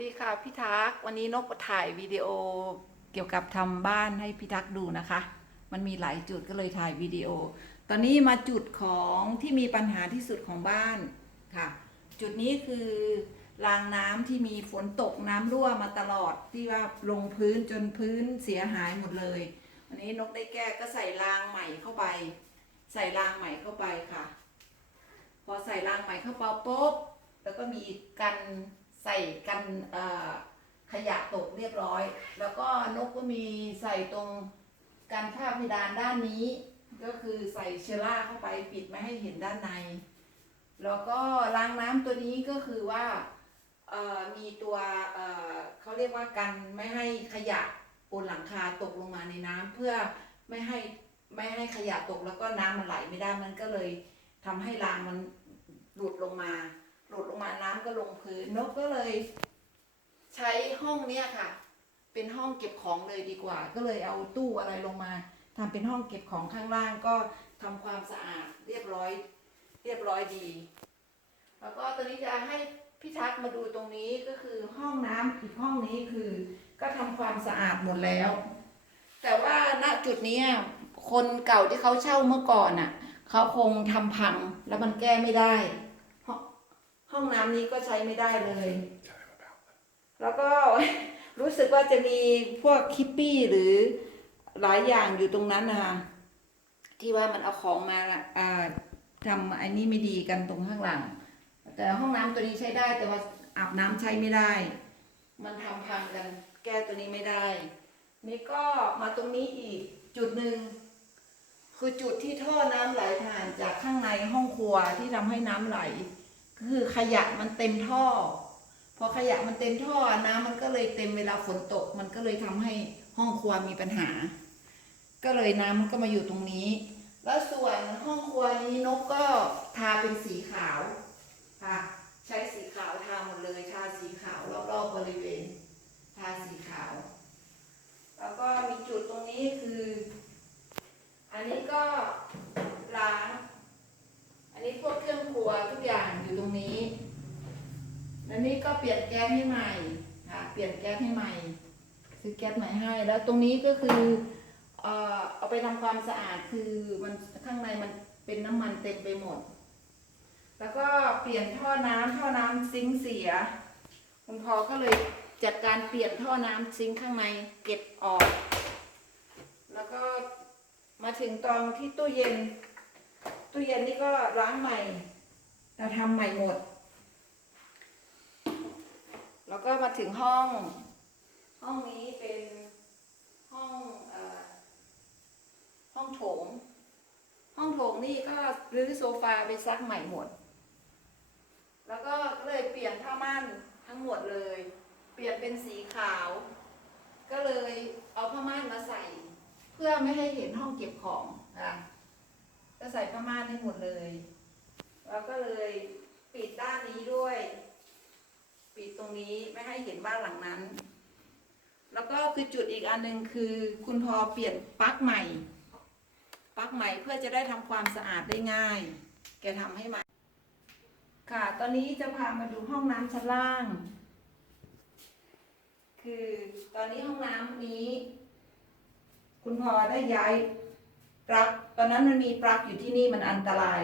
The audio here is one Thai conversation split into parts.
ดีค่ะพี่ทักษ์วันนี้นกถ่ายวิดีโอเกี่ยวกับทำบ้านให้พี่ทักษ์ดูนะคะ มันมีหลายจุดก็เลยถ่ายวิดีโอ ตอนนี้มาจุดของที่มีปัญหาที่สุดของบ้านค่ะ จุดนี้คือรางน้ำที่มีฝนตกน้ำรั่วมาตลอดที่ว่าลงพื้นจนพื้นเสียหายหมดเลย วันนี้นกได้แก้ก็ใส่รางใหม่เข้าไป ใส่รางใหม่เข้าไปค่ะ พอใส่รางใหม่เข้าไปปุ๊บแล้วก็มีกัน ใส่กันขยะตกเรียบร้อย แล้วก็นกก็มีใส่ตรงกันผ้าเพดานด้านนี้ ก็คือใส่เชอร่าเข้าไปปิดไม่ให้เห็นด้านใน แล้วก็รางน้ำตัวนี้ก็คือว่ามีตัวเขาเรียกว่ากันไม่ให้ขยะบนหลังคาตกลงมาในน้ำเพื่อไม่ให้ไม่ให้ขยะตกแล้วก็น้ำมันไหลไม่ได้มันก็เลยทำให้รางมันหลุดลงมา มาน้ำก็ลงพื้นนกก็เลย ใช้ห้องเนี้ยค่ะ เป็นห้องเก็บของเลยดีกว่า ก็เลยเอาตู้อะไรลงมาทำเป็นห้องเก็บของข้างล่างก็ทำความสะอาดเรียบร้อย เรียบร้อยดี แล้วก็ตอนนี้จะให้พี่ทักษ์มาดูตรงนี้ก็คือห้องน้ำอีกห้องนี้คือ ก็ทำความสะอาดหมดแล้ว แต่ว่าณจุดนี้คนเก่าที่เขาเช่าเมื่อก่อนน่ะเขาคงทำพังแล้วมันแก้ไม่ได้ ห้องน้ำนี้ก็ใช้ไม่ได้เลย แล้วก็รู้สึกว่าจะมีพวกคิปปี้หรือหลายอย่างอยู่ตรงนั้นนะคะที่ว่ามันเอาของมาอ่าทำไอ้นี่ไม่ดีกันตรงข้างหลัง แต่ห้องน้ำตัวนี้ใช้ได้แต่ว่าอาบน้ำใช้ไม่ได้ มันทำพังกัน แก้ตัวนี้ไม่ได้ นี่ก็มาตรงนี้อีกจุดหนึ่งคือจุดที่ท่อน้ำไหลผ่านจากข้างในห้องครัวที่ทำให้น้ำไหล คือขยะมันเต็มท่อ พอขยะมันเต็มท่อน้ำมันก็เลยเต็มเวลาฝนตก มันก็เลยทำให้ห้องครัวมีปัญหา ก็เลยน้ำมันก็มาอยู่ตรงนี้ แล้วส่วนห้องครัวนี้นกก็ทาเป็นสีขาวค่ะใช้สีขาวทาหมดเลยทาสีขาวรอบๆบริเวณ ทาสีขาว แล้วก็มีจุดตรงนี้คือ อันนี้ก็ล้าง อันนี้พวกเครื่องครัวทุกอย่างอยู่ตรง นี้อันนี้ก็เปลี่ยนแก๊สให้ใหม่ค่ะ เปลี่ยนแก๊สให้ใหม่ ซื้อแก๊สใหม่ให้ แล้วตรงนี้ก็คือเอ่อเอาไปทำความสะอาดคือมันข้างในมันเป็นน้ำมันเต็มไปหมด แล้วก็เปลี่ยนท่อน้ำท่อน้ำซิงเสีย คุณพ่อก็เลยจัดการเปลี่ยนท่อน้ำซิงข้างในเก็บออก แล้วก็มาถึงตอนที่ตู้เย็น ตู้เย็นนี่ก็ล้างใหม่ เราทำใหม่หมด แล้วก็มาถึงห้อง ห้องนี้เป็นห้องอห้องโถง ห้องโถงนี่ก็รื้อโซฟาไปซักใหม่หมด แล้วก็เลยเปลี่ยนผ้าม่านทั้งหมดเลย เปลี่ยนเป็นสีขาว ก็เลยเอาผ้าม่านมาใส่ เพื่อไม่ให้เห็นห้องเก็บของอะก็ใส่ผ้าม่านให้หมดเลย แล้วก็เลยปิดด้านนี้ด้วย ปิดตรงนี้ไม่ให้เห็นบ้านหลังนั้น แล้วก็คือจุดอีกอันหนึ่งคือคุณพอเปลี่ยนปลั๊กใหม่ปลั๊กใหม่เพื่อจะได้ทำความสะอาดได้ง่าย แกทำให้ใหม่ค่ะ ตอนนี้จะพามาดูห้องน้ำชั้นล่าง คือตอนนี้ห้องน้ำนี้ คุณพอได้ย้ายปลั๊กตอนนั้นมันมีปลั๊กอยู่ที่นี่มันอันตราย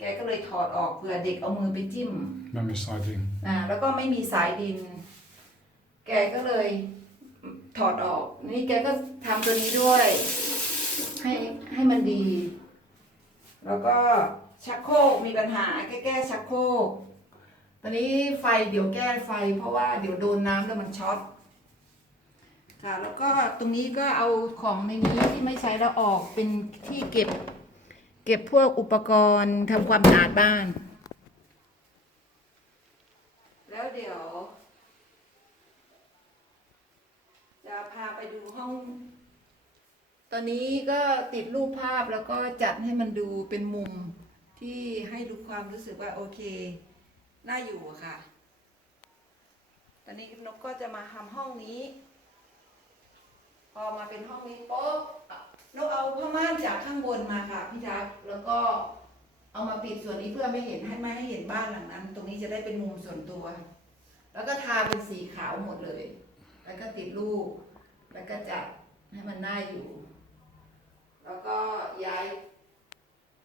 แกก็เลยถอดออกเผื่อเด็กเอามือไปจิ้ม Mummy siding. อ่าแล้วก็ไม่มีสายดิน แกก็เลยถอดออก นี่แกก็ทำตัวนี้ด้วย ให้ให้มันดี แล้วก็ชักโครกมีปัญหาแก้แก้ชักโครกตอนนี้ไฟเดี๋ยวแก้ไฟ เพราะว่าเดี๋ยวโดนน้ำแล้วมันช็อตค่ะแล้วก็ตรงนี้ก็เอาของในนี้ที่ไม่ใช้แล้วออกเป็นที่เก็บ เก็บพวกอุปกรณ์ทำความสะอาดบ้าน แล้วเดี๋ยว จะพาไปดูห้อง ตอนนี้ก็ติดรูปภาพแล้วก็จัดให้มันดูเป็นมุมที่ให้ดูความรู้สึกว่าโอเค น่าอยู่อะค่ะ ตอนนี้นกก็จะมาทำห้องนี้ พอมาเป็นห้องนี้ปุ๊บ อะนกเอาผ้าม่านจากข้างบนมาค่ะพี่ทักษ์แล้วก็เอามาปิดส่วนนี้เพื่อไม่เห็นให้ไม่ให้เห็นบ้านหลังนั้น ตรงนี้จะได้เป็นมุมส่วนตัว แล้วก็ทาเป็นสีขาวหมดเลย แล้วก็ติดลูกแล้วก็จัดให้มันน่าอยู่ แล้วก็ย้าย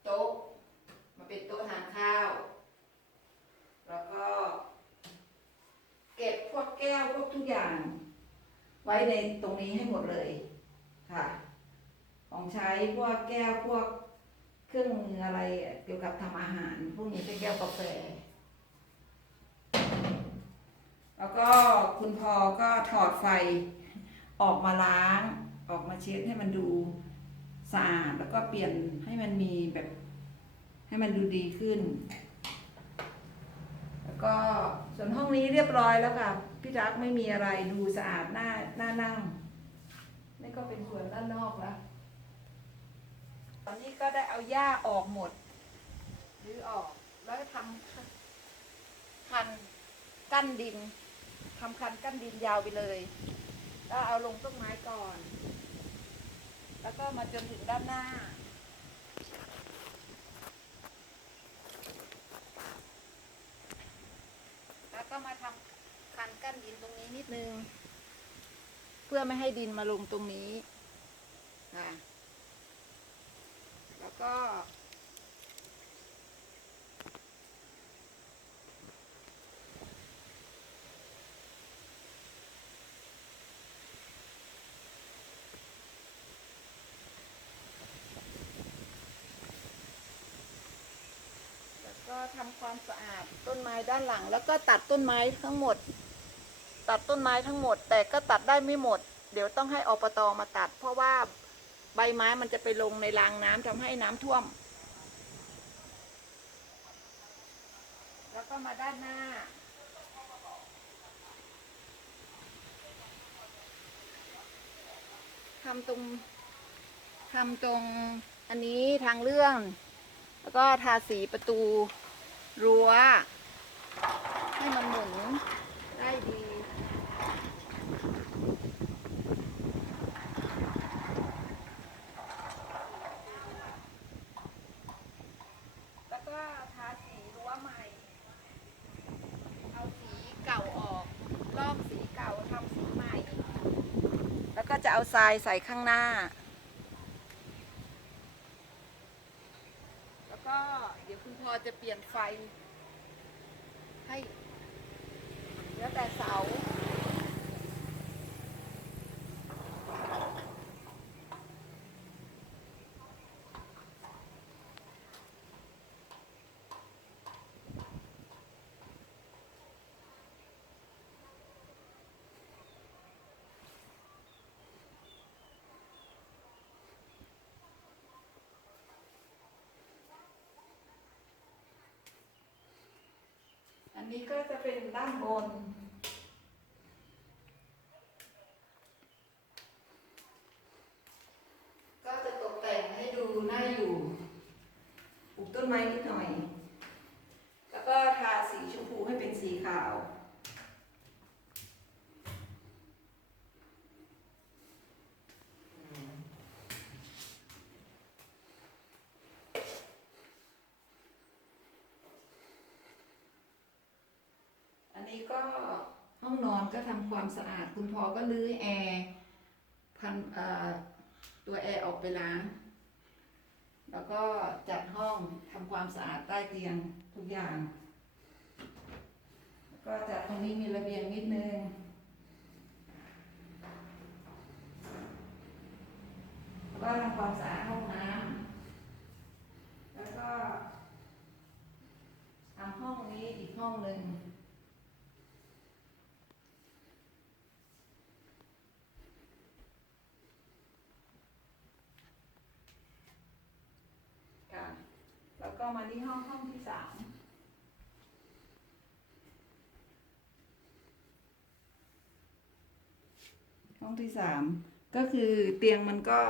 โต๊ะมาเป็นโต๊ะทานข้าว แล้วก็ เก็บพวกแก้วพวกทุกอย่าง ไว้ในตรงนี้ให้หมดเลยค่ะ ของใช้พวกแก้วพวกเครื่องมืออะไรเกี่ยวกับทำอาหาร พวกนี้เป็นแก้วกาแฟ แล้วก็คุณพอก็ถอดไฟออกมาล้าง ออกมาเช็ดให้มันดูสะอาดแล้วก็เปลี่ยนให้มันมีแบบ ให้มันดูดีขึ้น แล้วก็ส่วนห้องนี้เรียบร้อยแล้วค่ะพี่รักไม่มีอะไรดูสะอาดหน้าหน้านั่งนี่ก็เป็นส่วนด้านนอกแล้ว ตอนนี้ก็ได้เอาหญ้าออกหมดหรือออกแล้วทำคันกั้นดินทำคันกั้นดินยาวไปเลยแล้วเอาลงต้นไม้ก่อน แล้วก็มาจนถึงด้านหน้าแล้วก็มาทำคันกั้นดินตรงนี้นิดนึง เพื่อไม่ให้ดินมาลงตรงนี้ค่ะแล้วก็ แล้ว ก็ทำความสะอาดต้นไม้ด้านหลัง แล้วก็ตัดต้นไม้ทั้งหมด ตัดต้นไม้ทั้งหมด แต่ก็ตัดได้ไม่หมด เดี๋ยวต้องให้อปตมาตัด เพราะว่าใบไม้มันจะไปลงในรางน้ำทำให้น้ำท่วม แล้วก็มาด้านหน้า ทำตรง ทำตรง อันนี้ทางเลื่อน แล้วก็ทาสีประตูรั้ว ให้มันหมุนได้ดีแล้วก็ทาสีรั้วใหม่เอาสีเก่าออกลอกสีเก่าทำสีใหม่แล้วก็จะเอาทรายใส่ข้างหน้า แล้วก็เดี๋ยว คุณพ่อจะเปลี่ยนไฟให้แล้วแต่เสา นนี้ก็จะเป็นด้านบน ก็จะตกแต่งให้ดูน่าอยู่ ปลูกต้นไม้นิดหน่อย แล้วก็ทาสีชมพูให้เป็นสีขาว อันนี้ก็ห้ องนอนก็ทำความสะอาด คุณพ่อก็ลื้อแอร์พันตัวแอร์ออกไปล้าง แล้วก็จัดห้องทำความสะอาดใต้เตียงทุกอย่าง ก็จัดตรงนี้มีระเบียงนิดนึงแล้วก็ทำความสะอาดห้องน้ำแล้วก็ทำห้องนี้อีกห้องหนึ่ง ค่ะ แล้วก็มาที่ห้องห้องที่สามห้องที่สามก็คือเตียงมันก็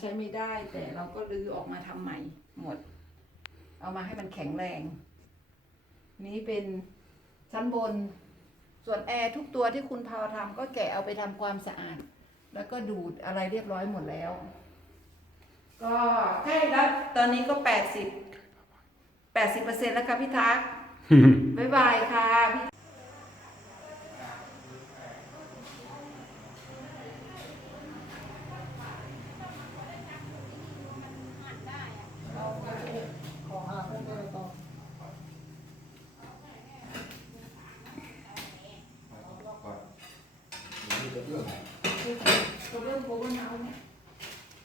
ใช้ไม่ได้ แต่เราก็รื้อออกมาทำใหม่หมด เอามาให้มันแข็งแรง นี้เป็นชั้นบน ส่วนแอร์ทุกตัวที่คุณพาวทำก็แกะเอาไปทำความสะอาด แล้วก็ดูดอะไรเรียบร้อยหมดแล้ว ก็ใกล้แล้วตอนนี้ก็แปดสิบ แปดสิบเปอร์เซ็นต์แล้วค่ะพี่ทัก บ๊ายบายค่ะพี่ เรื่อง ตัวเบิ้ลโคเบิ้ลเอาเนี่ย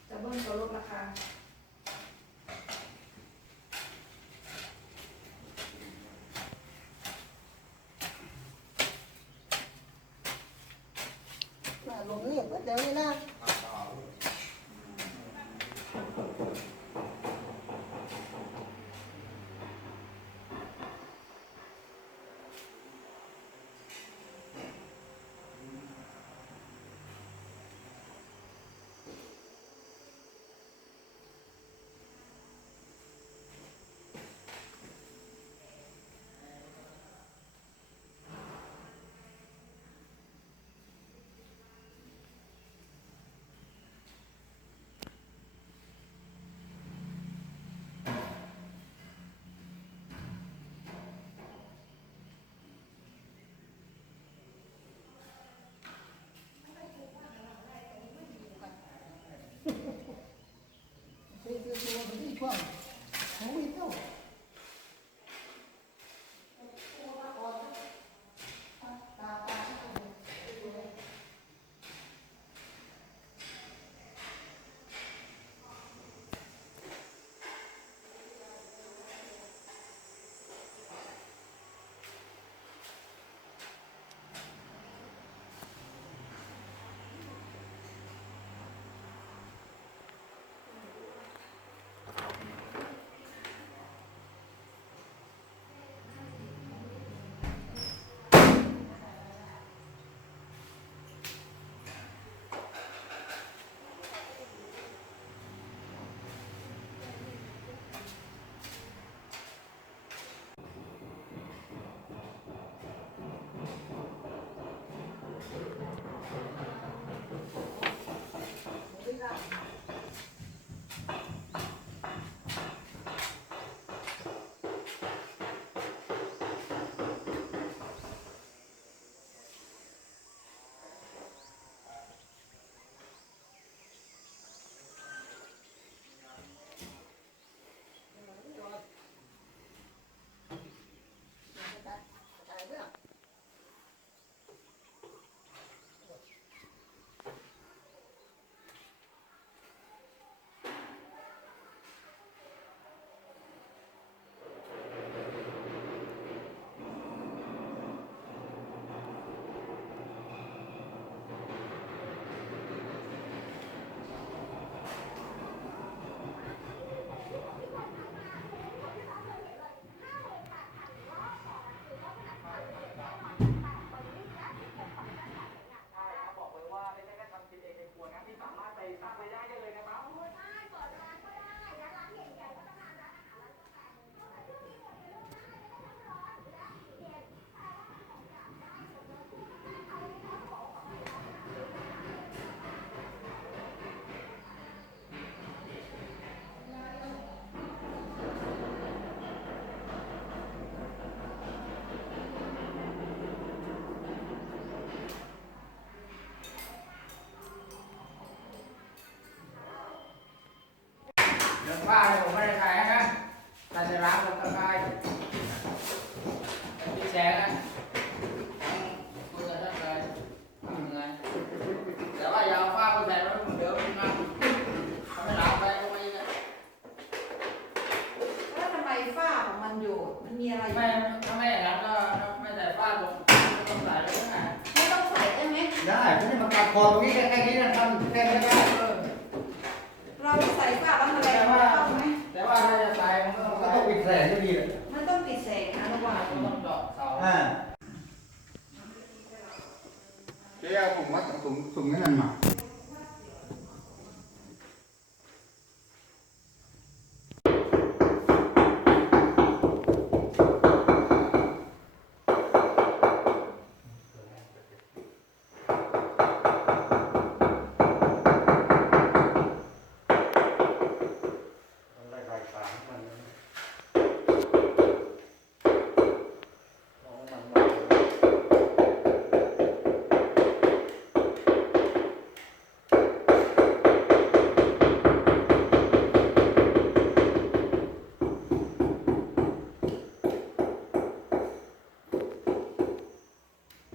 จะเบิ้ลตัวลดราคา ลงนี่ก็เดี๋ยวนี้นะ อตรงนี้แค่แค่นี้นะทำแค่นี้ก็ได้เออเราใส่ฝ้าแล้วอะไรเข้าไหมแต่ว่าถ้าจะใส่มันก็ก็ต้องต้องปิดแสงก็ดีเลยมันต้องปิดแสงนะระหว่างต้องดอกเสาอ่าเจ๊เอาผมว่าถุงถุงนั่นมา